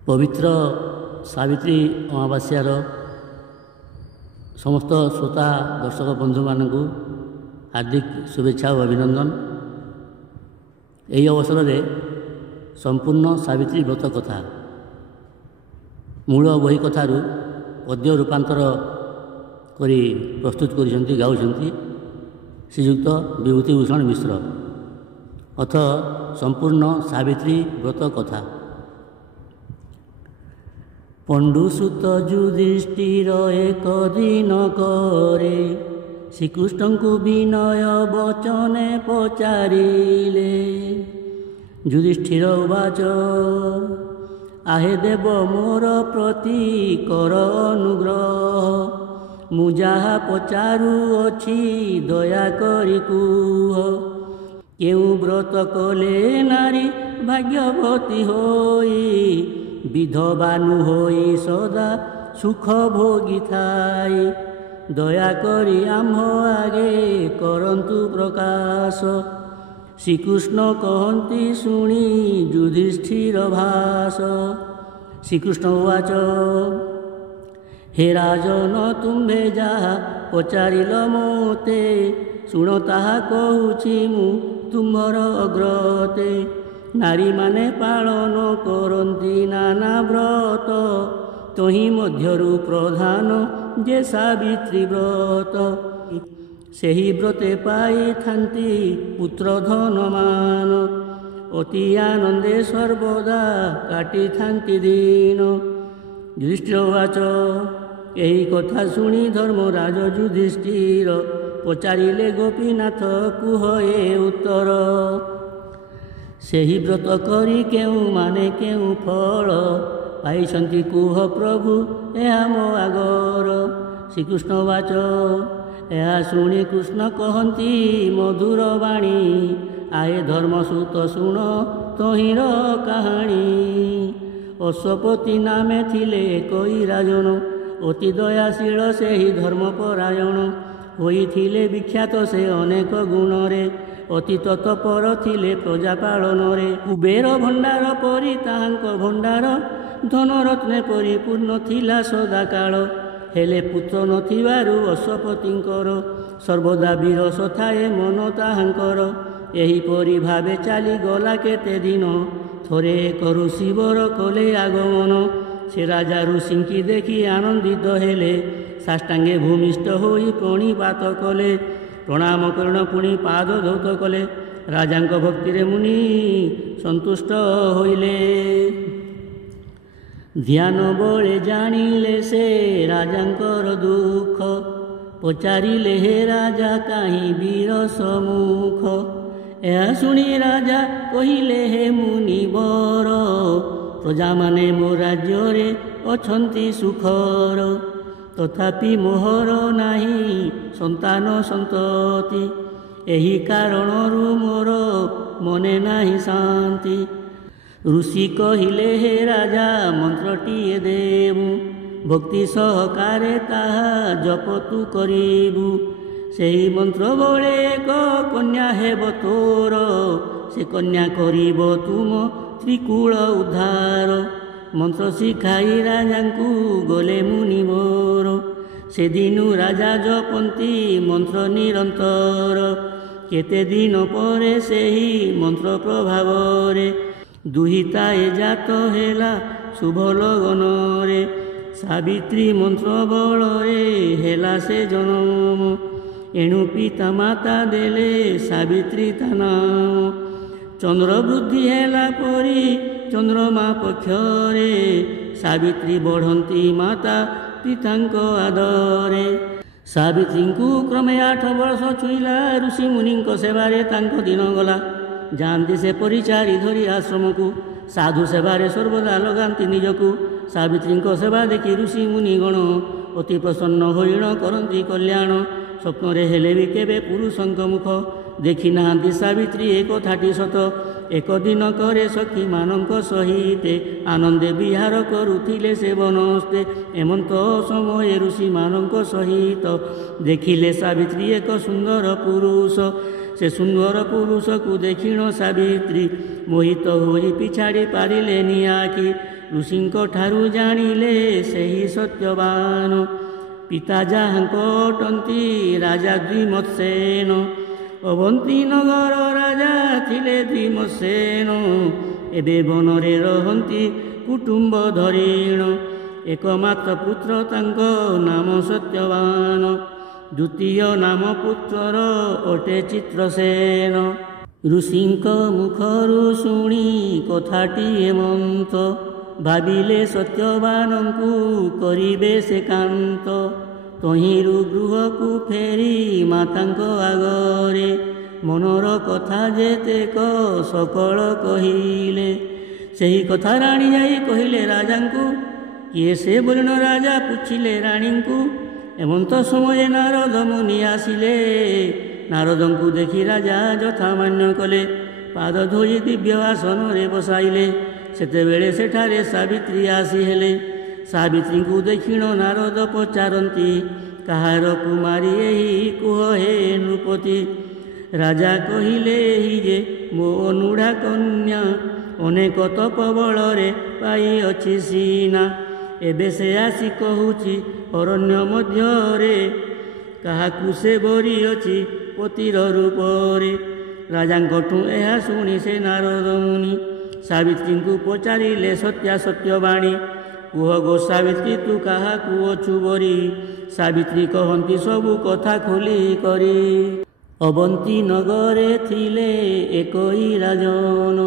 पवित्र सावित्री अमावास्यार समस्त श्रोता दर्शक बंधु मानक हार्दिक शुभेच्छा और अभिनंदन। यही अवसर में संपूर्ण सावित्री व्रत कथा मूल बही कथारू पद्य रूपांतर करी प्रस्तुत कर गाउछंती श्रीयुक्त विभूतिभूषण मिश्र। अथ संपूर्ण सावित्री व्रत कथा। पंडुसुत युधिष्ठिर एक दिन करे श्रीकृष्ण को विनय वचने पचारिले। युधिष्ठिर उवाच आहे देव मोर प्रति कर अनुग्रह मु जहा पचारु अछि दया करी कुह। केउ व्रत कले नारी भाग्यवती होई विधवानु होई सदा सुख भोगी थाई। दया करी आम्भ आगे करंतु प्रकाश। श्रीकृष्ण कहती शुणी युधिष्ठिर भाष। श्रीकृष्ण उवाच हे राजन तुम्भे जहा पचारिल मोते शुण ताहा कहूछि मु तुम्हर अग्रते। नारी माने पालन करती नाना व्रत तही मध्यरु प्रधान जे सावित्री व्रत। सेही व्रते पाई थांती पुत्र धनमान अति आनंदे सर्वदा काटी थांती दिन। युधिष्ठिर उवाच एही कथा शुणी धर्मराज युधिष्ठिर पचारिले गोपीनाथ कुह ए उत्तर। सेही व्रत करी केउ माने केउ फल पाइछंती कुह प्रभु एहा मो आगर। श्रीकृष्ण वाच एहा शुणी कृष्ण कहती मधुर वाणी आए धर्मसूत शुण तहिर कहानी। अश्वपति नामे थिले कोई राजन अति दयाशील सेही धर्मपरायण होइथिले विख्यात से अनेक गुणरे अति तत्पर थिले प्रजा पालन रे। कुबेर भंडार परी ताहांक भंडार धनरत्ने परिपूर्ण थिला सदाकाल। हेले पुत्र नथिबारु अश्वपतिंकर सर्वदा वीरस थाए मन ताहांकर। एहीपरि भावे चाली गला केते दिन थरे करू शिवर कले आगमन। से राजा ऋषिंकी देखि आनंदित हेले साष्टांगे भूमिष्ठ होई प्रणिपात कले। प्रणाम कर्ण पुणी पाद धौत कले राजांक भक्ति रे मुनि संतुष्ट होइले। ध्यान बळे जानिले से राजांकर दुख पचारिले हे राजा काहीं वीर सम्मुख। एहा शुणी राजा कहिले हे मुनि वर प्रजा माने मो राज्य रे अछंती सुखर। तथापि मोहर नाही संतान संतति एही कारणरु मोर मने नाही शांति। ऋषि कहिले हे राजा मंत्रटीए देवु भक्ति सहकारे ताहा जपतु करिबु। सेही मंत्र बळे एक कन्या हेब तोर से कन्या करिब तुम त्रिकूल उद्धार। मंत्र शिखाई राजांकु गले मुनिवर से दिनु राजा जपंती मंत्र निरंतर। केते दिन परे सेही मंत्र प्रभावरे दुहिताए जात हेला शुभ लगन रे। सावित्री मंत्र बलरे हेला से जनम एणु पिता माता देले सावित्री ता नाम। चंद्र वृद्धि हेला परी चंद्रमा पक्षरे सावित्री बढ़ंती माता पितांक आदरे। सावित्री को क्रमे 8 वर्ष छुईला ऋषि मुनि सेवारे तांक दिन गला। जानती से परिचारी धरी आश्रम को साधु सेवारे सर्वदा लगाती निजकू। सावित्री सेवा देखी ऋषि मुनि गण अति प्रसन्न होइण करती कल्याण। स्वप्न रे हेले भी केबे पुरुषंक मुख देखी नाहांती सावित्री एक थाटी सत। एक दिन करे सखी मानक सहिते आनंदे विहार करुथिले से वनस्ते। एमंत समय ऋषि मानक सहित देखिले सावित्री एक सुंदर पुरुष। से सुंदर पुरुष को देखिण सावित्री मोहित होई पिछाड़ी पारिले नियाकी ଋଷିଙ୍କ ଠାରୁ ଜାଣିଲେ ସେହି ସତ୍ୟବାନ। ପିତା ଯାହାଙ୍କ ଅଟନ୍ତି ରାଜା ଦ୍ୱିମତ୍ସେନ। ଅବନ୍ତୀ ନଗର ରାଜା ଥିଲେ ଦ୍ୱିମତ୍ସେନ। ଏବେ ବନରେ ରହନ୍ତି କୁଟୁମ୍ବ ଧରିଣ। ଏକମାତ୍ର ପୁତ୍ର ତାଙ୍କ ନାମ ସତ୍ୟବାନ। ଦ୍ୱିତୀୟ ନାମ ପୁତ୍ରର ଅଟେ ଚିତ୍ରସେନ। ଋଷିଙ୍କ ମୁଖରୁ ଶୁଣି କଥାଟିଏ ମନ୍ତ। ଭାବିଲେ ସତ୍ୟବାନଙ୍କୁ କରିବେ ସେ କାନ୍ତ। ତହିଁରୁ ଗୃହକୁ ଫେରି ମାତାଙ୍କ ଆଗରେ ମନର କଥା ଯେତେକ ସକଳ କହିଲେ। ସେହି କଥା ରାଣୀ ଯାଇ କହିଲେ ରାଜାଙ୍କୁ। କିଏ ସେ ବୋଲିଣ ରାଜା ପୁଛିଲେ ରାଣୀଙ୍କୁ। ଏମନ୍ତ ସମୟରେ ନାରଦ ମୁନି ଆସିଲେ। ନାରଦଙ୍କୁ ଦେଖି ରାଜା ଯଥା ମାନ୍ୟ କଲେ। ପାଦ ଧୋଇ ଦିବ୍ୟ ଆସନରେ ବସାଇଲେ। ସେତେବେଳେ ସେଠାରେ ସାବିତ୍ରୀ ଆସି ହେଲେ। ସାବିତ୍ରୀଙ୍କୁ ଦେଖିଣ ନାରଦ ପଚାରନ୍ତି, କାହାର କୁମାରୀ ଏହି କୁହ ହେ ନୃପତି। ରାଜା କହିଲେ, ଏହି ଯେ ମୋ ଅନୁଢ଼ା କନ୍ୟା। ଅନେକ ତପବଳରେ ପାଇଅଛି ସିନା। ଏବେ ସେ ଆସି କହୁଛି ଅରଣ୍ୟ ମଧ୍ୟରେ କାହାକୁ ସେ ବରିଅଛି ପତିର ରୂପରେ। ରାଜାଙ୍କଠୁ ଏହା ଶୁଣି ସେ ନାରଦ ମୁନି ସାବିତ୍ରୀଙ୍କୁ ପଚାରିଲେ ସତ୍ୟାସତ୍ୟବାଣୀ। କୁହ ଗୋ ସାବିତ୍ରୀ, ତୁ କାହାକୁ ଅଛୁ ବରି? ସାବିତ୍ରୀ କହନ୍ତି ସବୁ କଥା ଖୋଲି କରି। ଅବନ୍ତୀ ନଗରେ ଥିଲେ ଏକଇ ରାଜନ।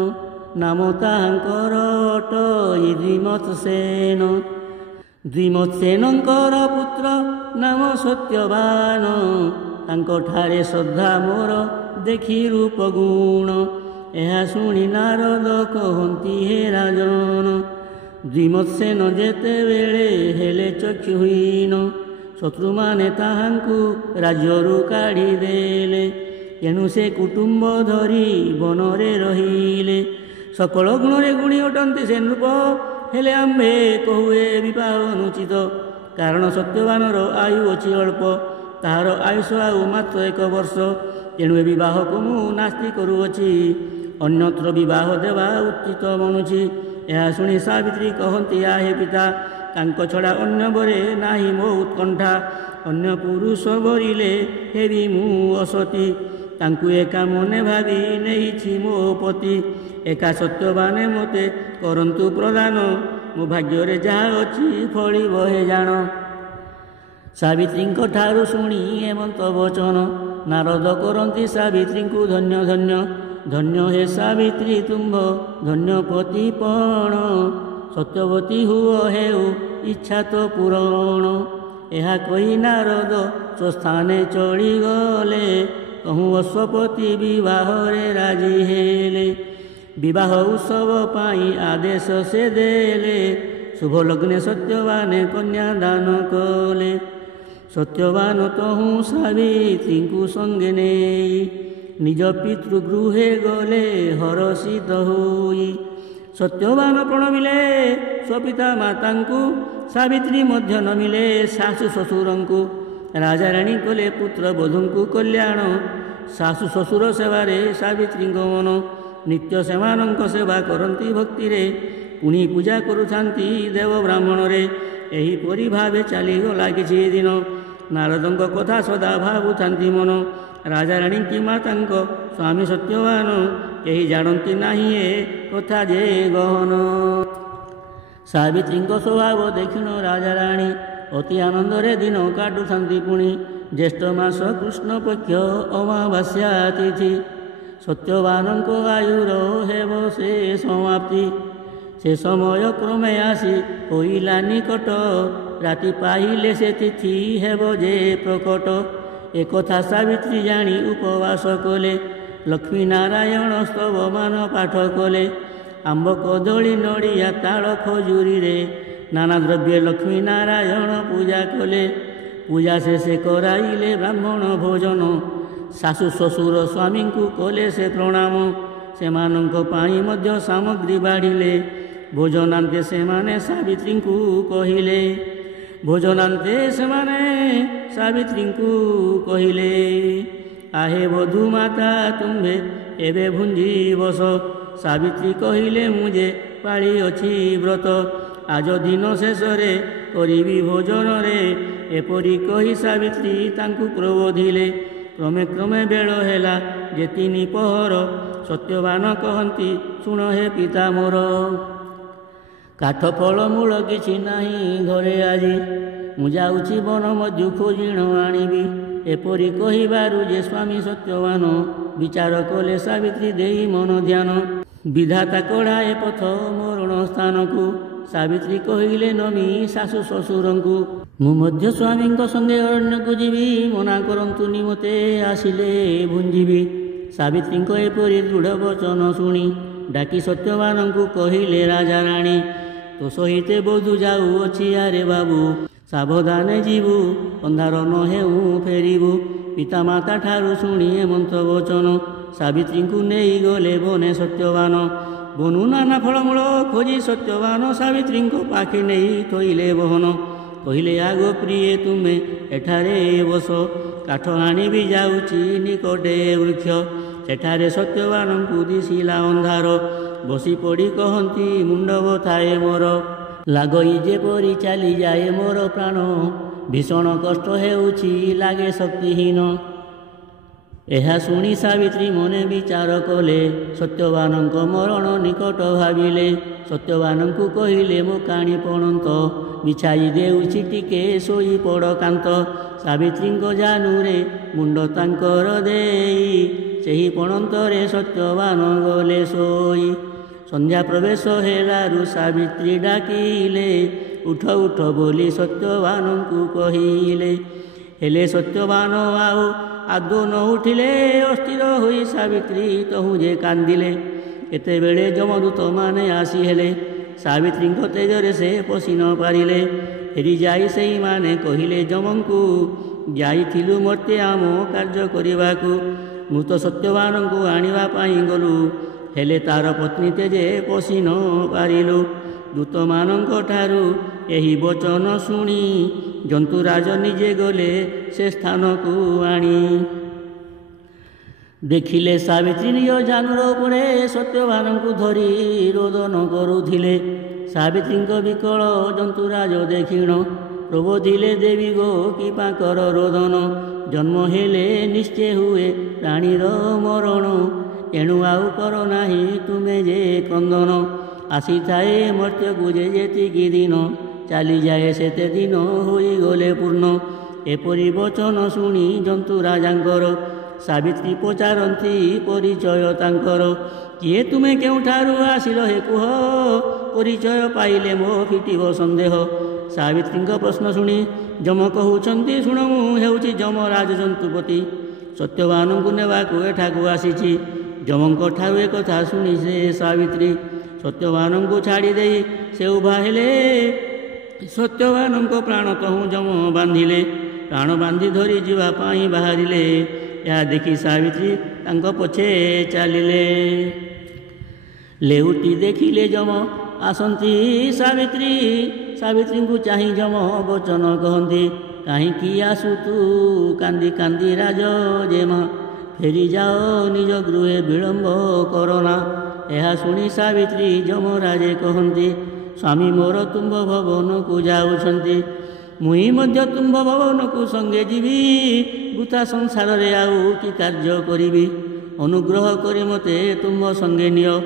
ନାମ ତାହାଙ୍କର ଅଟଇ ଦ୍ୱିମତ୍ସେନ। ଦ୍ୱିମତ୍ସେନଙ୍କର ପୁତ୍ର ନାମ ସତ୍ୟବାନ। ତାଙ୍କଠାରେ ଶ୍ରଦ୍ଧା ମୋର ଦେଖି ରୂପ ଗୁଣ। ଏହା ଶୁଣି ନାରଦ କହନ୍ତି ହେ ରାଜନ। ଦ୍ୱିମତ୍ସେନ ଯେତେବେଳେ ହେଲେ ଚକ୍ଷୁହୀନ, ଶତ୍ରୁମାନେ ତାହାଙ୍କୁ ରାଜ୍ୟରୁ କାଢ଼ିଦେଲେ। ଏଣୁ ସେ କୁଟୁମ୍ବ ଧରି ବନରେ ରହିଲେ। ସକଳ ଗୁଣରେ ଗୁଣୀ ଅଟନ୍ତି ସେ ନୃପ। ହେଲେ ଆମ୍ଭେ କହୁ ଏ ବିବାହ ଅନୁଚିତ। କାରଣ ସତ୍ୟବାନର ଆୟୁ ଅଛି ଅଳ୍ପ। ତାହାର ଆୟୁଷ ଆଉ ମାତ୍ର 1 ବର୍ଷ। ତେଣୁ ଏ ବିବାହକୁ ମୁଁ ନାସ୍ତି କରୁଅଛି। ଅନ୍ୟତ୍ର ବିବାହ ଦେବା ଉଚିତ ମଣୁଛି। ଏହା ଶୁଣି ସାବିତ୍ରୀ କହନ୍ତି, ଆହେ ପିତା, ତାଙ୍କ ଛଡ଼ା ଅନ୍ୟ ବରେ ନାହିଁ ମୋ ଉତ୍କଣ୍ଠା। ଅନ୍ୟ ପୁରୁଷ ବରିଲେ ହେବି ମୁଁ ଅସତୀ। ତାଙ୍କୁ ଏକା ମନେ ଭାବି ନେଇଛି ମୋ ପତି। ଏକା ସତ୍ୟବାନେ ମୋତେ କରନ୍ତୁ ପ୍ରଦାନ। ମୋ ଭାଗ୍ୟରେ ଯାହା ଅଛି ଫଳିବ ହେ ଜାଣ। ସାବିତ୍ରୀଙ୍କ ଠାରୁ ଶୁଣି ଏମନ୍ତ ବଚନ ନାରଦ କରନ୍ତି ସାବିତ୍ରୀଙ୍କୁ ଧନ୍ୟ ଧନ୍ୟ। ଧନ୍ୟ ହେ ସାବିତ୍ରୀ ତୁମ୍ଭ ଧନ୍ୟ ପତିପଣ। ସତ୍ୟବତୀ ହୁଅ ହେଉ ଇଚ୍ଛା ତ ପୂରଣ। ଏହା କହି ନାରଦ ସ୍ୱସ୍ଥାନେ ଚଳିଗଲେ। କହୁଁ ଅଶ୍ୱପତି ବିବାହରେ ରାଜି ହେଲେ। ବିବାହ ଉତ୍ସବ ପାଇଁ ଆଦେଶ ସେ ଦେଲେ। ଶୁଭ ଲଗ୍ନେ ସତ୍ୟବାନେ କନ୍ୟା ଦାନ କଲେ। ସତ୍ୟବାନ ତହୁଁ ସାବିତ୍ରୀଙ୍କୁ ସଙ୍ଗେ ନେଇ ନିଜ ପିତୃଗୃହେ ଗଲେ ହରଷିତ ହୋଇ। ସତ୍ୟବାନ ପ୍ରଣମିଲେ ସ୍ୱପିତା ମାତାଙ୍କୁ। ସାବିତ୍ରୀ ମଧ୍ୟ ନମିଲେ ଶାଶୁ ଶ୍ୱଶୁରଙ୍କୁ। ରାଜାରାଣୀ କଲେ ପୁତ୍ର ବଧୂଙ୍କୁ କଲ୍ୟାଣ। ଶାଶୁ ଶ୍ୱଶୁର ସେବାରେ ସାବିତ୍ରୀଙ୍କ ମନ। ନିତ୍ୟ ସେମାନଙ୍କ ସେବା କରନ୍ତି ଭକ୍ତିରେ। ପୁଣି ପୂଜା କରୁଥାନ୍ତି ଦେବ ବ୍ରାହ୍ମଣରେ। ଏହିପରି ଭାବେ ଚାଲିଗଲା କିଛି ଦିନ। ନାରଦଙ୍କ କଥା ସଦା ଭାବୁଥାନ୍ତି ମନ। ରାଜାରାଣୀ କି ମାତାଙ୍କ ସ୍ୱାମୀ ସତ୍ୟବାନ। କେହି ଜାଣନ୍ତି ନାହିଁ ଏ କଥା ଯେ ଗହନ। ସାବିତ୍ରୀଙ୍କ ସ୍ୱଭାବ ଦେଖିଣ ରାଜାରାଣୀ ଅତି ଆନନ୍ଦରେ ଦିନ କାଟୁଥାନ୍ତି ପୁଣି। ଜ୍ୟେଷ୍ଠ ମାସ କୃଷ୍ଣ ପକ୍ଷ ଅମାବାସ୍ୟା ତିଥି। ସତ୍ୟବାନଙ୍କ ଆୟୁର ହେବ ସେ ସମାପ୍ତି। ସେ ସମୟ କ୍ରମେ ଆସି ହୋଇଲା ନିକଟ। ରାତି ପାଇଲେ ସେ ତିଥି ହେବ ଯେ ପ୍ରକଟ। ଏକଥା ସାବିତ୍ରୀ ଜାଣି ଉପବାସ କଲେ। ଲକ୍ଷ୍ମୀ ନାରାୟଣ ସ୍ତବମାନ ପାଠ କଲେ। ଆମ୍ବ କଦଳୀ ନଡ଼ିଆ ତାଳ ଖଜୁରୀରେ ନାନା ଦ୍ରବ୍ୟ ଲକ୍ଷ୍ମୀ ନାରାୟଣ ପୂଜା କଲେ। ପୂଜା ଶେଷେ କରାଇଲେ ବ୍ରାହ୍ମଣ ଭୋଜନ। ଶାଶୁ ଶ୍ୱଶୁର ସ୍ୱାମୀଙ୍କୁ କଲେ ସେ ପ୍ରଣାମ। ସେମାନଙ୍କ ପାଇଁ ମଧ୍ୟ ସାମଗ୍ରୀ ବାଢ଼ିଲେ। ଭୋଜନାନ୍ତେ ସେମାନେ ସାବିତ୍ରୀଙ୍କୁ କହିଲେ। ଭୋଜନାନ୍ତେ ସେମାନେ ସାବିତ୍ରୀଙ୍କୁ କହିଲେ, ଆହେ ବଧୂ ମାତା ତୁମ୍ଭେ ଏବେ ଭୁଞ୍ଜି ବସ। ସାବିତ୍ରୀ କହିଲେ, ମୁଁ ଯେ ପାଳି ଅଛି ବ୍ରତ। ଆଜ ଦିନ ଶେଷରେ କରିବି ଭୋଜନରେ, ଏପରି କହି ସାବିତ୍ରୀ ତାଙ୍କୁ ପ୍ରବୋଧିଲେ। କ୍ରମେ କ୍ରମେ ବେଳ ହେଲା ଯେ 3 ପହର, ସତ୍ୟବାନ କହନ୍ତି ଶୁଣ ହେ ପିତା ମୋର। କାଠ ଫଳ ମୂଳ କିଛି ନାହିଁ ଘରେ ଆଜି, ମୁଁ ଯାଉଛି ବନ ମଧ୍ୟ ଖୋଜିଣ ଆଣିବି। ଏପରି କହିବାରୁ ଯେ ସ୍ୱାମୀ ସତ୍ୟବାନ, ବିଚାର କଲେ ସାବିତ୍ରୀ ଦେଇ ମନ ଧ୍ୟାନ। ବିଧାତା କଢ଼ାଏ ପଥ ମରଣ ସ୍ଥାନକୁ, ସାବିତ୍ରୀ କହିଲେ ନମି ଶାଶୁ ଶ୍ୱଶୁରଙ୍କୁ। ମୁଁ ମଧ୍ୟ ସ୍ୱାମୀଙ୍କ ସଙ୍ଗେ ଅରଣ୍ୟକୁ ଯିବି, ମନା କରନ୍ତୁନି ମୋତେ ଆସିଲେ ଭୁଞ୍ଜିବି। ସାବିତ୍ରୀଙ୍କ ଏପରି ଦୃଢ଼ ବଚନ ଶୁଣି, ଡାକି ସତ୍ୟବାନଙ୍କୁ କହିଲେ ରାଜା ରାଣୀ, ତୋ ସହିତେ ବଧୂ ଯାଉଅଛି ଆରେ ବାବୁ। ସାବଧାନେ ଯିବୁ, ଅନ୍ଧାର ନ ହେଉ ଫେରିବୁ। ପିତାମାତା ଠାରୁ ଶୁଣି ଏମନ୍ତ ବଚନ, ସାବିତ୍ରୀଙ୍କୁ ନେଇ ଗଲେ ବନେ ସତ୍ୟବାନ। ବନୁ ନାନା ଫଳମୂଳ ଖୋଜି ସତ୍ୟବାନ, ସାବିତ୍ରୀଙ୍କ ପାଖେ ନେଇ ଥୋଇଲେ ବହନ। କହିଲେ ଆଗ ପ୍ରିୟେ ତୁମେ ଏଠାରେ ବସ, କାଠ ଆଣିବି ଯାଉଛି ନିକଟେ ବୃକ୍ଷ। ସେଠାରେ ସତ୍ୟବାନଙ୍କୁ ଦିଶିଲା ଅନ୍ଧାର, ବସି ପଡ଼ି କହନ୍ତି ମୁଣ୍ଡ ବଥାଏ ମୋର। ଲାଗଇ ଯେପରି ଚାଲିଯାଏ ମୋର ପ୍ରାଣ, ଭୀଷଣ କଷ୍ଟ ହେଉଛି ଲାଗେ ଶକ୍ତିହୀନ। ଏହା ଶୁଣି ସାବିତ୍ରୀ ମନେ ବିଚାର କଲେ, ସତ୍ୟବାନଙ୍କ ମରଣ ନିକଟ ଭାବିଲେ। ସତ୍ୟବାନଙ୍କୁ କହିଲେ ମୋ କାଣି ପଣନ୍ତ, ବିଛାଇ ଦେଉଛି ଟିକେ ଶୋଇ ପଡ଼ କାନ୍ତ। ସାବିତ୍ରୀଙ୍କ ଜାନୁରେ ମୁଣ୍ଡ ତାଙ୍କର ଦେଇ, ସେହି ପଣନ୍ତରେ ସତ୍ୟବାନ ଗଲେ ଶୋଇ। ସନ୍ଧ୍ୟା ପ୍ରବେଶ ହେଲାରୁ ସାବିତ୍ରୀ ଡାକିଲେ, ଉଠ ଉଠ ବୋଲି ସତ୍ୟବାନଙ୍କୁ କହିଲେ। ହେଲେ ସତ୍ୟବାନ ଆଉ ଆଦୌ ନ ଉଠିଲେ, ଅସ୍ଥିର ହୋଇ ସାବିତ୍ରୀ ତହୁଁ ଯେ କାନ୍ଦିଲେ। ଏତେବେଳେ ଯମଦୂତମାନେ ଆସି ହେଲେ, ସାବିତ୍ରୀଙ୍କ ତେଜରେ ସେ ପଶି ନ ପାରିଲେ। ଫେରି ଯାଇ ସେଇମାନେ କହିଲେ ଯମଙ୍କୁ, ଯାଇଥିଲୁ ମର୍ତ୍ତେ ଆମ କାର୍ଯ୍ୟ କରିବାକୁ। ମୃତ ସତ୍ୟବାନଙ୍କୁ ଆଣିବା ପାଇଁ ଗଲୁ, ହେଲେ ତାର ପତ୍ନୀ ତେଜେ ପଶି ନ ପାରିଲୁ। ଦୂତମାନଙ୍କ ଠାରୁ ଏହି ବଚନ ଶୁଣି, ଜନ୍ତୁରାଜ ନିଜେ ଗଲେ ସେ ସ୍ଥାନକୁ ଆଣି। ଦେଖିଲେ ସାବିତ୍ରୀ ନିଜ ଜାନୁର ଉପରେ ସତ୍ୟବାନଙ୍କୁ ଧରି ରୋଦନ କରୁଥିଲେ। ସାବିତ୍ରୀଙ୍କ ବିକଳ ଜନ୍ତୁରାଜ ଦେଖିଣ, ପ୍ରବୋଧିଲେ ଦେବୀ ଗୋ କି ପାଙ୍କର ରୋଦନ। ଜନ୍ମ ହେଲେ ନିଶ୍ଚୟ ହୁଏ ପ୍ରାଣୀର ମରଣ, ଏଣୁ ଆଉ କର ନାହିଁ ତୁମେ ଯେ କ୍ରନ୍ଦନ। ଆସିଥାଏ ମର୍ତ୍ତ୍ୟକୁ ଯେ ଯେତିକି ଦିନ, ଚାଲିଯାଏ ସେତେ ଦିନ ହୋଇଗଲେ ପୂର୍ଣ୍ଣ। ଏପରି ବଚନ ଶୁଣି ଜନ୍ତୁରାଜାଙ୍କର, ସାବିତ୍ରୀ ପଚାରନ୍ତି ପରିଚୟ ତାଙ୍କର। କିଏ ତୁମେ କେଉଁଠାରୁ ଆସିଲ ହେ କୁହ, ପରିଚୟ ପାଇଲେ ମୋ ଫିଟିବ ସନ୍ଦେହ। ସାବିତ୍ରୀଙ୍କ ପ୍ରଶ୍ନ ଶୁଣି ଯମ କହୁଛନ୍ତି ଶୁଣ, ମୁଁ ହେଉଛି ଯମରାଜ ଜନ୍ତୁପତି, ସତ୍ୟବାନଙ୍କୁ ନେବାକୁ ଏଠାକୁ ଆସିଛି। ଯମଙ୍କ ଠାରୁ ଏକଥା ଶୁଣି ସେ ସାବିତ୍ରୀ ସତ୍ୟବାନଙ୍କୁ ଛାଡ଼ି ଦେଇ ସେ ଉଭା ହେଲେ। ସତ୍ୟବାନଙ୍କ ପ୍ରାଣ ତହୁଁ ଯମ ବାନ୍ଧିଲେ, ପ୍ରାଣ ବାନ୍ଧି ଧରି ଯିବା ପାଇଁ ବାହାରିଲେ। ଏହା ଦେଖି ସାବିତ୍ରୀ ତାଙ୍କ ପଛେ ଚାଲିଲେ। ଲେଉଟି ଦେଖିଲେ ଯମ ଆସନ୍ତି ସାବିତ୍ରୀ, ସାବିତ୍ରୀଙ୍କୁ ଚାହିଁ ଯମ ବଚନ କହନ୍ତି, କାହିଁକି ଆସୁ ତୁ କାନ୍ଦି କାନ୍ଦି ରାଜ ଯେମା, ଫେରିଯାଅ ନିଜ ଗୃହେ ବିଳମ୍ବ କରନା। ଏହା ଶୁଣି ସାବିତ୍ରୀ ଯମରାଜେ କହନ୍ତି, ସ୍ୱାମୀ ମୋର ତୁମ୍ଭ ଭବନକୁ ଯାଉଛନ୍ତି, ମୁଇଁ ମଧ୍ୟ ତୁମ୍ଭ ଭବନକୁ ସଙ୍ଗେ ଯିବି। ବୃଥା ସଂସାରରେ ଆଉ କି କାର୍ଯ୍ୟ କରିବି, ଅନୁଗ୍ରହ କରି ମୋତେ ତୁମ୍ଭ ସଙ୍ଗେ ନିଅ।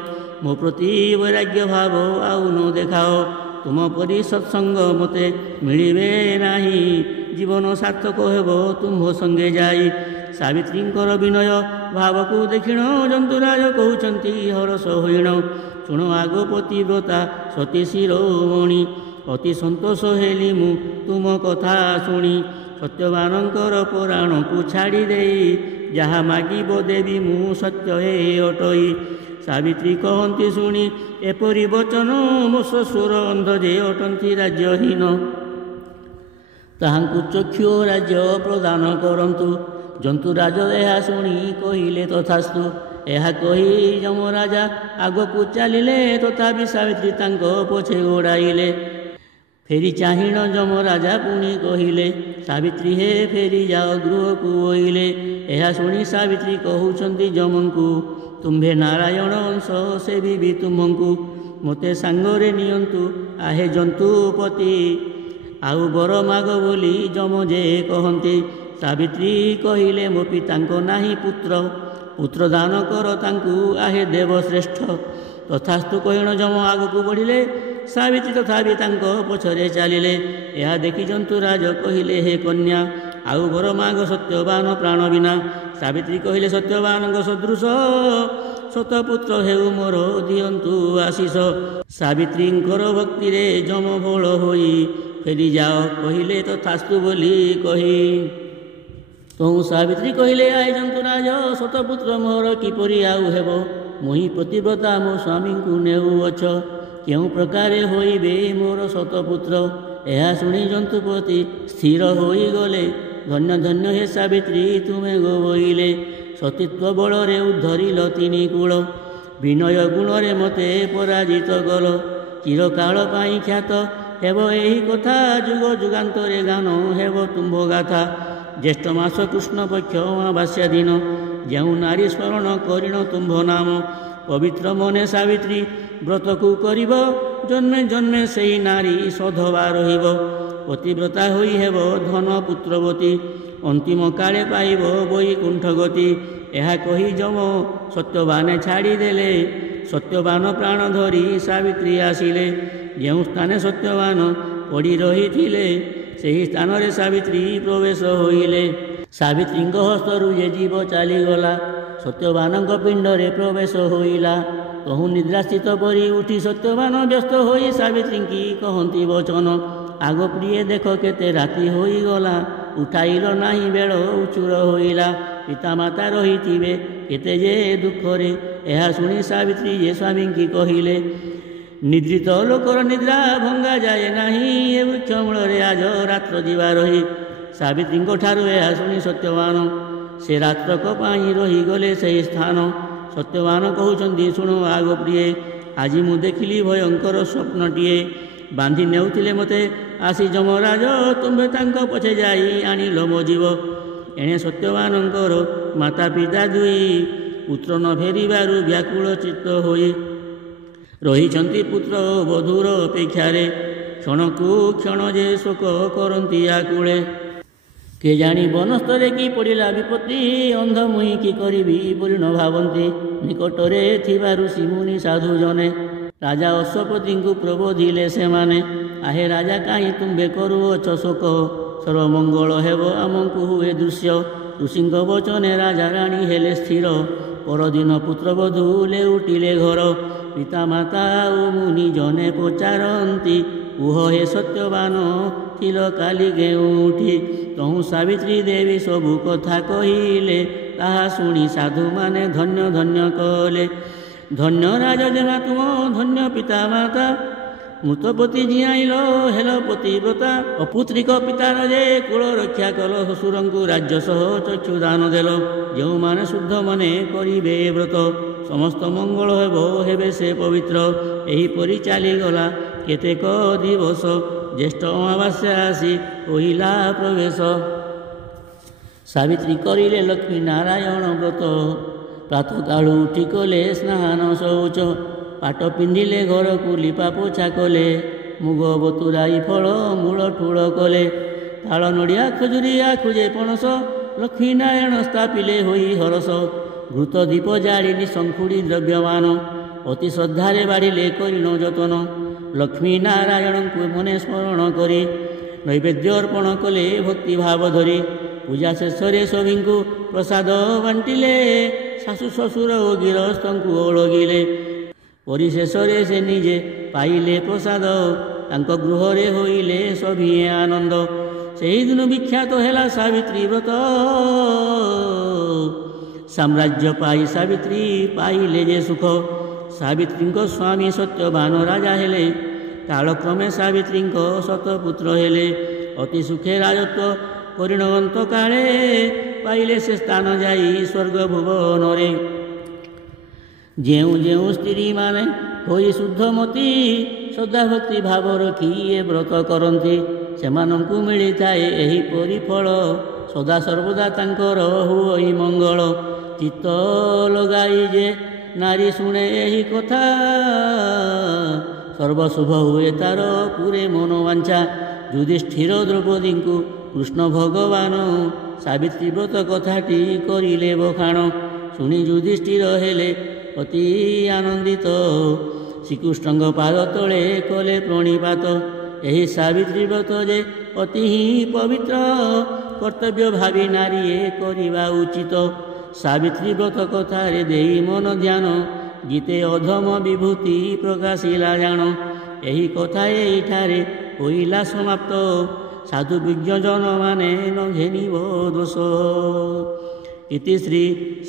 ମୋ ପ୍ରତି ବୈରାଗ୍ୟ ଭାବ ଆଉ ନ ଦେଖାଅ, ତୁମ ପରି ସତ୍ସଙ୍ଗ ମୋତେ ମିଳିବେ ନାହିଁ। ଜୀବନ ସାର୍ଥକ ହେବ ତୁମ୍ଭ ସଙ୍ଗେ ଯାଇ। ସାବିତ୍ରୀଙ୍କର ବିନୟ ଭାବକୁ ଦେଖିଣ, ଜନ୍ତୁରାଜ କହୁଛନ୍ତି ହରଷ ହୋଇଣ। ଶୁଣ ଆଗ ପତିବ୍ରତା ସତୀ ଶିରୋମଣି, ଅତି ସନ୍ତୋଷ ହେଲି ମୁଁ ତୁମ କଥା ଶୁଣି। ସତ୍ୟବାନଙ୍କର ପରାଣକୁ ଛାଡ଼ି ଦେଇ, ଯାହା ମାଗିବ ଦେବି ମୁଁ ସତ୍ୟ ହେ ଅଟଇ। ସାବିତ୍ରୀ କହନ୍ତି ଶୁଣି ଏପରି ବଚନ, ମୋ ଶ୍ୱଶୁର ଅନ୍ଧ ଯେ ଅଟନ୍ତି ରାଜ୍ୟହୀନ, ତାହାଙ୍କୁ ଚକ୍ଷୁ ରାଜ୍ୟ ପ୍ରଦାନ କରନ୍ତୁ। ଜନ୍ତୁରାଜ ଏହା ଶୁଣି କହିଲେ ତଥାସ୍ତୁ। ଏହା କହି ଯମରାଜା ଆଗକୁ ଚାଲିଲେ, ତଥାପି ସାବିତ୍ରୀ ତାଙ୍କ ପଛେ ଗୋଡ଼ାଇଲେ। ଫେରି ଚାହିଁଣ ଯମରାଜା ପୁଣି କହିଲେ, ସାବିତ୍ରୀ ହେ ଫେରି ଯାଅ ଗୃହକୁ ଓଇଲେ। ଏହା ଶୁଣି ସାବିତ୍ରୀ କହୁଛନ୍ତି ଯମଙ୍କୁ, ତୁମ୍ଭେ ନାରାୟଣ ଅଂଶ ସେବିବି ତୁମଙ୍କୁ। ମୋତେ ସାଙ୍ଗରେ ନିଅନ୍ତୁ ଆହେ ଜନ୍ତୁପତି। ଆଉ ବର ମାଗ ବୋଲି ଯମ ଯେ କହନ୍ତି। ସାବିତ୍ରୀ କହିଲେ ମୋ ପିତାଙ୍କ ନାହିଁ ପୁତ୍ର, ପୁତ୍ର ଦାନ କର ତାଙ୍କୁ ଆହେ ଦେବ ଶ୍ରେଷ୍ଠ। ତଥାସ୍ତୁ କହିଣ ଯମ ଆଗକୁ ବଢ଼ିଲେ, ସାବିତ୍ରୀ ତଥାପି ତାଙ୍କ ପଛରେ ଚାଲିଲେ। ଏହା ଦେଖି ଜନ୍ତୁରାଜ କହିଲେ ହେ କନ୍ୟା, ଆଉ ବର ମାଗ ସତ୍ୟବାନ ପ୍ରାଣ ବିନା। ସାବିତ୍ରୀ କହିଲେ ସତ୍ୟବାନଙ୍କ ସଦୃଶ ସତପୁତ୍ର ହେଉ ମୋର ଦିଅନ୍ତୁ ଆଶିଷ। ସାବିତ୍ରୀଙ୍କର ଭକ୍ତିରେ ଯମ ଭୋଳ ହୋଇ ଫେରିଯାଅ କହିଲେ ତଥାସ୍ତୁ ବୋଲି କହି। ତହୁଁ ସାବିତ୍ରୀ କହିଲେ ଆଏ ଜନ୍ତୁରାଜ ସତପୁତ୍ର ମୋର କିପରି ଆଉ ହେବ। ମୋହି ପତିବ୍ରତା ମୋ ସ୍ୱାମୀଙ୍କୁ ନେଉଅଛ, କେଉଁ ପ୍ରକାରେ ହୋଇବେ ମୋର ଶତପୁତ୍ର। ଏହା ଶୁଣି ଜନ୍ତୁପତି ସ୍ଥିର ହୋଇଗଲେ, ଧନ୍ୟ ଧନ୍ୟ ହେ ସାବିତ୍ରୀ ତୁମେ ଗୋବଇଲେ। ସତୀତ୍ୱ ବଳରେ ଉଦ୍ଧରିଲ ତିନି କୂଳ, ବିନୟ ଗୁଣରେ ମୋତେ ପରାଜିତ କଲ। ଚିରକାଳ ପାଇଁ ଖ୍ୟାତ ହେବ ଏହି କଥା, ଯୁଗ ଯୁଗାନ୍ତରେ ଗାନ ହେବ ତୁମ୍ଭ ଗାଥା। ଜ୍ୟେଷ୍ଠ ମାସ କୃଷ୍ଣ ପକ୍ଷ ଅମାବାସ୍ୟା ଦିନ, ଯେଉଁ ନାରୀ ସ୍ମରଣ କରିଣ ତୁମ୍ଭ ନାମ। ପବିତ୍ର ମନେ ସାବିତ୍ରୀ ବ୍ରତକୁ କରିବ, ଜନ୍ମେ ଜନ୍ମେ ସେହି ନାରୀ ସଧବା ରହିବ। ପତିବ୍ରତା ହୋଇ ହେବ ଧନ ପୁତ୍ରବତୀ, ଅନ୍ତିମ କାଳେ ପାଇବ ବୈକୁଣ୍ଠ ଗତି। ଏହା କହି ଯମ ସତ୍ୟବାନେ ଛାଡ଼ିଦେଲେ, ସତ୍ୟବାନ ପ୍ରାଣ ଧରି ସାବିତ୍ରୀ ଆସିଲେ। ଯେଉଁ ସ୍ଥାନେ ସତ୍ୟବାନ ପଡ଼ି ରହିଥିଲେ, ସେହି ସ୍ଥାନରେ ସାବିତ୍ରୀ ପ୍ରବେଶ ହୋଇଲେ। ସାବିତ୍ରୀଙ୍କ ହସ୍ତରୁ ଯେ ଜୀବ ଚାଲିଗଲା, ସତ୍ୟବାନଙ୍କ ପିଣ୍ଡରେ ପ୍ରବେଶ ହୋଇଲା। ତହୁଁ ନିଦ୍ରାସ୍ଥିତ ପରି ଉଠି ସତ୍ୟବାନ ବ୍ୟସ୍ତ ହୋଇ ସାବିତ୍ରୀଙ୍କି କହନ୍ତି ବଚନ, ଆଗ ପ୍ରିୟେ ଦେଖ କେତେ ରାତି ହୋଇଗଲା, ଉଠାଇଲ ନାହିଁ ବେଳ ଉଚୁର ହୋଇଲା। ପିତାମାତା ରହିଥିବେ କେତେ ଯେ ଦୁଃଖରେ। ଏହା ଶୁଣି ସାବିତ୍ରୀ ଯେ ସ୍ୱାମୀଙ୍କି କହିଲେ, ନିଦ୍ରିତ ଲୋକର ନିଦ୍ରା ଭଙ୍ଗା ଯାଏ ନାହିଁ, ଏ ବୃକ୍ଷ ମୂଳରେ ଆଜ ରାତ୍ର ଯିବା ରହି। ସାବିତ୍ରୀଙ୍କ ଠାରୁ ଏହା ଶୁଣି ସତ୍ୟବାନ ସେ ରାତ୍ରକ ପାଇଁ ରହିଗଲେ ସେହି ସ୍ଥାନ। ସତ୍ୟବାନ କହୁଛନ୍ତି ଶୁଣ ଆଗ ପ୍ରିୟେ, ଆଜି ମୁଁ ଦେଖିଲି ଭୟଙ୍କର ସ୍ୱପ୍ନଟିଏ। ବାନ୍ଧି ନେଉଥିଲେ ମୋତେ ଆସି ଯମରାଜ, ତୁମ୍ଭେ ତାଙ୍କ ପଛେ ଯାଇ ଆଣିଲ ମୋ ଜୀବ। ଏଣେ ସତ୍ୟବାନଙ୍କର ମାତା ପିତା ଦୁଇ, ପୁତ୍ର ନ ଫେରିବାରୁ ବ୍ୟାକୁଳ ଚିତ୍ତ ହୋଇ ରହିଛନ୍ତି ପୁତ୍ର ବଧୂର ଅପେକ୍ଷାରେ। କ୍ଷଣକୁ କ୍ଷଣ ଯେ ଶୋକ କରନ୍ତି ଆକୁଳେ। କେଜାଣି ବନସ୍ତରେ କି ପଡ଼ିଲା ବିପତ୍ତି, ଅନ୍ଧ ମୁହିଁ କି କରିବି ବୋଲି ନ ଭାବନ୍ତି। ନିକଟରେ ଥିବା ଋଷି ମୁନି ସାଧୁ ଜନେ, ରାଜା ଅଶ୍ୱପତିଙ୍କୁ ପ୍ରବୋଧିଲେ ସେମାନେ। ଆହେ ରାଜା କାହିଁ ତୁମ୍ଭେ କରୁଅଛ ଶୋକ, ସର୍ବମଙ୍ଗଳ ହେବ ଆମକୁ ହୁଏ ଦୃଶ୍ୟ। ଋଷିଙ୍କ ବଚନେ ରାଜା ରାଣୀ ହେଲେ ସ୍ଥିର, ପରଦିନ ପୁତ୍ରବଧୂ ଲେଉଟିଲେ ଘର। ପିତାମାତା ଓ ମୁନି ଜନେ ପଚାରନ୍ତି, କୁହ ହେ ସତ୍ୟବାନ ଥିଲ କାଲି କେଉଁଠି। ତହୁଁ ସାବିତ୍ରୀ ଦେବୀ ସବୁ କଥା କହିଲେ, ତାହା ଶୁଣି ସାଧୁମାନେ ଧନ୍ୟ ଧନ୍ୟ କଲେ। ଧନ୍ୟ ରାଜଜେମା ତୁମ, ଧନ୍ୟ ପିତାମାତା, ମୃତପତି ଜିଆଇଲ ହେଲ ପତିବ୍ରତା। ଅପୁତ୍ରିକ ପିତାର ଯେ କୁଳ ରକ୍ଷା କଲ, ଶ୍ୱଶୁରଙ୍କୁ ରାଜ୍ୟ ସହ ଚକ୍ଷୁ ଦାନ ଦେଲ। ଯେଉଁମାନେ ଶୁଦ୍ଧ ମନେ କରିବେ ବ୍ରତ, ସମସ୍ତ ମଙ୍ଗଳ ହେବ ହେବେ ସେ ପବିତ୍ର। ଏହିପରି ଚାଲିଗଲା କେତେକ ଦିବସ, ଜ୍ୟେଷ୍ଠ ଅମାବାସ୍ୟା ଆସି କହିଲା ପ୍ରବେଶ। ସାବିତ୍ରୀ କରିଲେ ଲକ୍ଷ୍ମୀ ନାରାୟଣ ବ୍ରତ, ପ୍ରାତଃକାଳୁ ଉଠି କଲେ ସ୍ନାନ ଶୌଚ। ପାଟ ପିନ୍ଧିଲେ ଘରକୁ ଲିପା ପୋଛା କଲେ, ମୁଗ ବତୁରାଇ ଫଳ ମୂଳ ଠୁଳ କଲେ। ତାଳ ନଡ଼ିଆ ଖଜୁରୀ ଆଖୁଜେ ପଣସ, ଲକ୍ଷ୍ମୀ ନାରାୟଣ ସ୍ଥାପିଲେ ହୋଇ ହରସ। ଘୃତ ଦୀପ ଜାଳିନି ଶଙ୍ଖୁଡ଼ି ଦ୍ରବ୍ୟମାନ, ଅତି ଶ୍ରଦ୍ଧାରେ ବାଢ଼ିଲେ କରିଣ ଯତନ। ଲକ୍ଷ୍ମୀ ନାରାୟଣଙ୍କୁ ମନେ ସ୍ମରଣ କରି, ନୈବେଦ୍ୟ ଅର୍ପଣ କଲେ ଭକ୍ତି ଭାବ ଧରି। ପୂଜା ଶେଷରେ ସଭିଙ୍କୁ ପ୍ରସାଦ ବାଣ୍ଟିଲେ, ଶାଶୁ ଶ୍ୱଶୁର ଓ ଗିରସ୍ତଙ୍କୁ ଓଳଗିଲେ। ପରିଶେଷରେ ସେ ନିଜେ ପାଇଲେ ପ୍ରସାଦ, ତାଙ୍କ ଗୃହରେ ହୋଇଲେ ସଭିଏ ଆନନ୍ଦ। ସେହିଦିନ ବିଖ୍ୟାତ ହେଲା ସାବିତ୍ରୀ ବ୍ରତ, ସାମ୍ରାଜ୍ୟ ପାଇ ସାବିତ୍ରୀ ପାଇଲେ ଯେ ସୁଖ। ସାବିତ୍ରୀଙ୍କ ସ୍ୱାମୀ ସତ୍ୟବାନ ରାଜା ହେଲେ, କାଳକ୍ରମେ ସାବିତ୍ରୀଙ୍କ ଶତପୁତ୍ର ହେଲେ। ଅତି ସୁଖେ ରାଜତ୍ୱ ପରିଣତ କାଳେ, ପାଇଲେ ସେ ସ୍ଥାନ ଯାଇ ସ୍ୱର୍ଗ ଭୁବନରେ। ଯେଉଁ ଯେଉଁ ସ୍ତ୍ରୀମାନେ ହୋଇ ଶୁଦ୍ଧମତୀ, ଶ୍ରଦ୍ଧାଭକ୍ତି ଭାବ ରଖି ଏ ବ୍ରତ କରନ୍ତି, ସେମାନଙ୍କୁ ମିଳିଥାଏ ଏହିପରି ଫଳ। ସଦା ସର୍ବଦା ତାଙ୍କର ହୁଅଇ ମଙ୍ଗଳ। ଚିତ୍ତ ଲଗାଇ ଯେ ନାରୀ ଶୁଣେ ଏହି କଥା ସର୍ବଶୁଭ ହୁଏ ତାର ପୁରେ ମନୋବାଞ୍ଛା। ଯୁଧିଷ୍ଠିର ଦ୍ରୌପଦୀଙ୍କୁ କୃଷ୍ଣ ଭଗବାନ ସାବିତ୍ରୀ ବ୍ରତ କଥାଟି କରିଲେ ବଖାଣ। ଶୁଣି ଯୁଧିଷ୍ଠିର ହେଲେ ଅତି ଆନନ୍ଦିତ, ଶ୍ରୀକୃଷ୍ଣଙ୍କ ପାଦ ତଳେ କଲେ ପ୍ରଣିପାତ। ଏହି ସାବିତ୍ରୀ ବ୍ରତ ଯେ ଅତି ହିଁ ପବିତ୍ର, କର୍ତ୍ତବ୍ୟ ଭାବି ନାରୀଏ କରିବା ଉଚିତ। ସାବିତ୍ରୀ ବ୍ରତ କଥାରେ ଦେଇ ମନ ଧ୍ୟାନ, ଗୀତେ ଅଧମ ବିଭୂତି ପ୍ରକାଶିଲା ଜାଣ। ଏହି କଥା ଏଇଠାରେ ହୋଇଲା ସମାପ୍ତ, ସାଧୁ ବିଜ୍ଞଜନ ମାନେ ନ ଘେନିବ ଦୋଷ। ଇତି ଶ୍ରୀ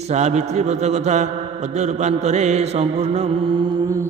ସାବିତ୍ରୀ ବ୍ରତ କଥା ପଦ୍ୟ ରୂପାନ୍ତରେ ସମ୍ପୂର୍ଣ୍ଣମ୍।